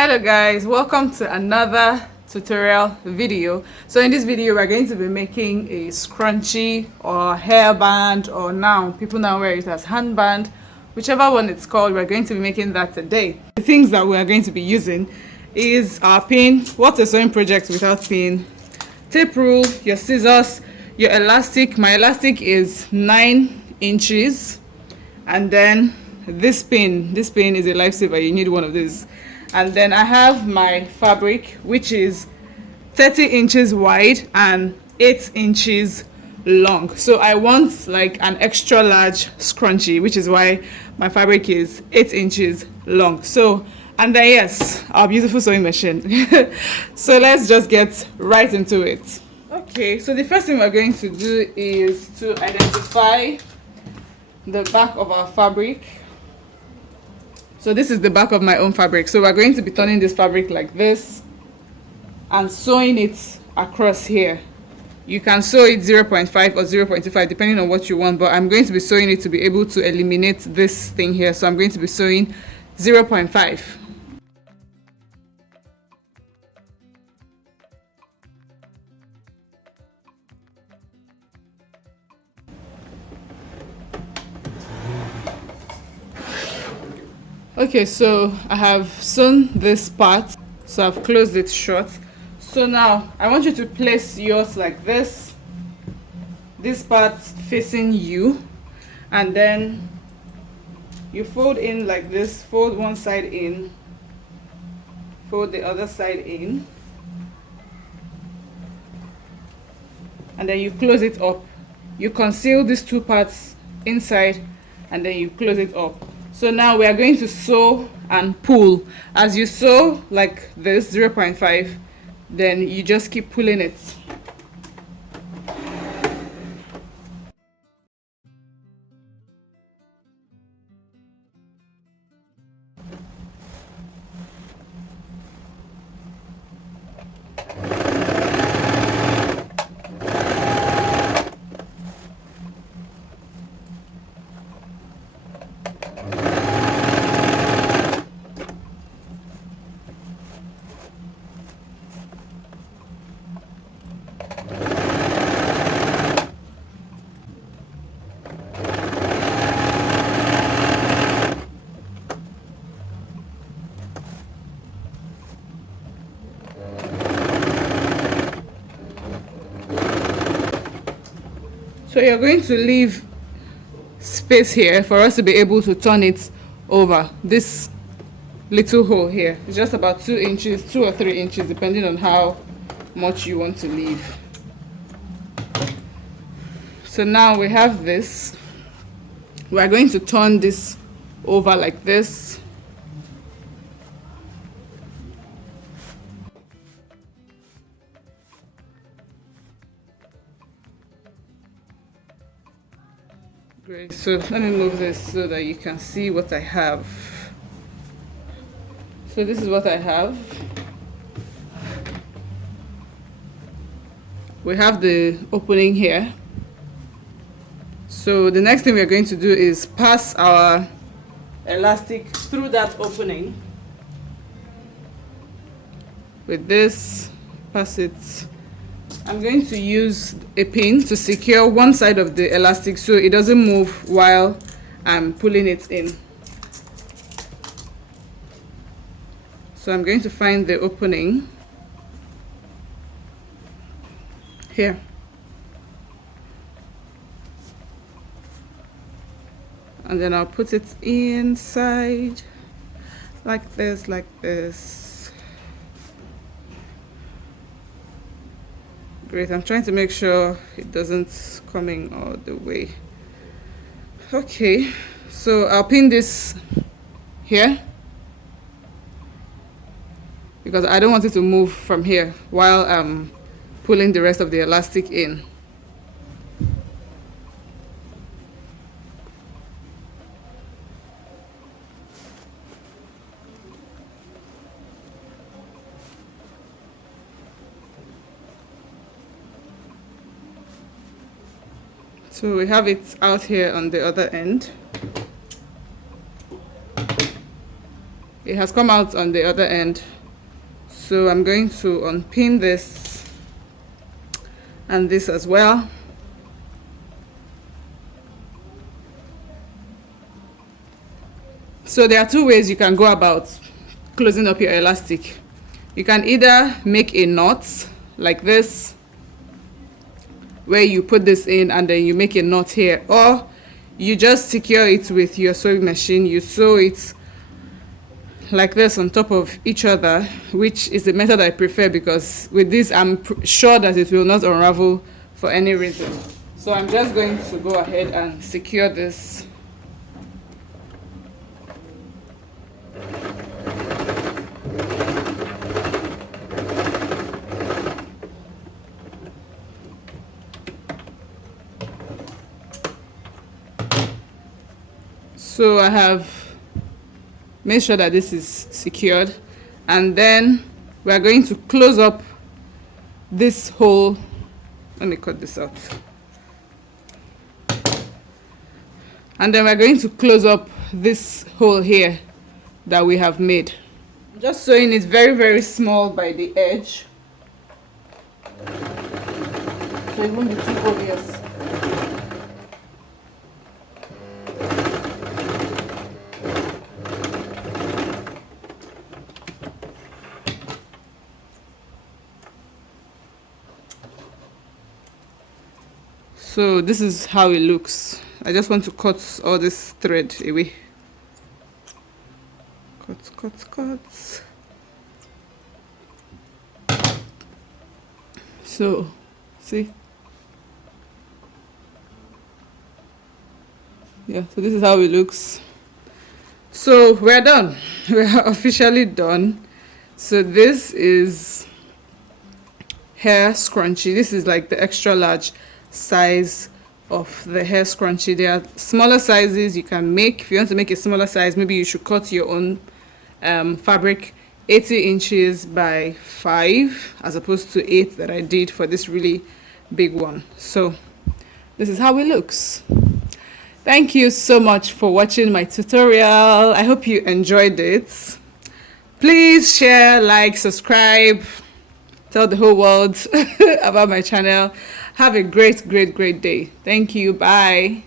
Hello guys, welcome to another tutorial video. So in this video we're going to be making a scrunchie or hairband, or now people now wear it as handband, whichever one it's called. We're going to be making that today. The things that we are going to be using is our pin. What's a sewing project without pin? Tape rule, your scissors, your elastic. My elastic is 9 inches, and then this pin is a lifesaver. You need one of these. And then I have my fabric, which is 30 inches wide and 8 inches long. So I want like an extra large scrunchie, which is why my fabric is 8 inches long. So, and then yes, our beautiful sewing machine. So let's just get right into it. Okay, so the first thing we're going to do is to identify the back of our fabric. So this is the back of my own fabric. So we're going to be turning this fabric like this and sewing it across here. You can sew it 0.5 or 0.25 depending on what you want, but I'm going to be sewing it to be able to eliminate this thing here. So I'm going to be sewing 0.5. Okay, so I have sewn this part, so I've closed it shut. So now I want you to place yours like this part facing you, and then you fold in like this. Fold one side in, fold the other side in, and then you close it up. You conceal these two parts inside, and then you close it up. So now we are going to sew and pull. As you sew like this 0.5, then you just keep pulling it. So you're going to leave space here for us to be able to turn it over. This little hole here is just about 2 inches, 2 or 3 inches, depending on how much you want to leave. So now we have this. We are going to turn this over like this. Great, so let me move this so that you can see what I have. So this is what I have. We have the opening here. So the next thing we're going to do is pass our elastic through that opening. With this, pass it. I'm going to use a pin to secure one side of the elastic so it doesn't move while I'm pulling it in. So I'm going to find the opening here. And then I'll put it inside like this, like this. Great, I'm trying to make sure it doesn't come in all the way. Okay, so I'll pin this here because I don't want it to move from here while I'm pulling the rest of the elastic in. So we have it out here on the other end. it has come out on the other end. So I'm going to unpin this and this as well. So there are two ways you can go about closing up your elastic. You can either make a knot like this, where you put this in and then you make a knot here, or you just secure it with your sewing machine. You sew it like this on top of each other, which is the method I prefer, because with this I'm sure that it will not unravel for any reason. So I'm just going to go ahead and secure this. So I have made sure that this is secured, and then we are going to close up this hole. Let me cut this out. And then we're going to close up this hole here that we have made. I'm just sewing it very, very small by the edge, so it won't be too obvious. So this is how it looks. I just want to cut all this thread away. Cut. So, see? Yeah, so this is how it looks. So we're done. We're officially done. So this is hair scrunchie. This is like the extra large size of the hair scrunchie. There are smaller sizes you can make. If you want to make a smaller size, maybe you should cut your own fabric 80 inches by 5 as opposed to 8 that I did for this really big one. So this is how it looks. Thank you so much for watching my tutorial. I hope you enjoyed it. Please share, like, subscribe, tell the whole world about my channel. Have a great day. Thank you. Bye.